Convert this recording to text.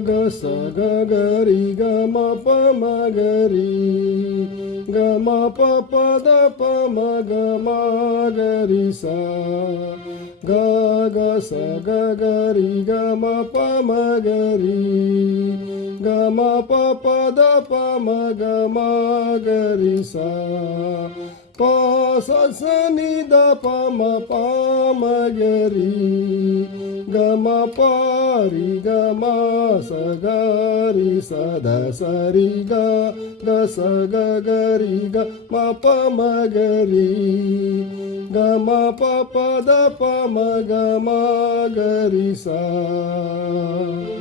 Ga sa ga ga ri ga ma pa ma ga ri ga ma pa pa da pa ma ga ri sa ga ga sa ga ga ri ga ma pa ma ga ri ga ma pa pa da pa ma ga ri sa pa sa sa ni da pa ma ga ri ga ma pa ri ga ma sa ga ri sa da sa ri ga sa ga ga ri ga ma pa ma ga ri ga ma pa pa da pa ma ga ri sa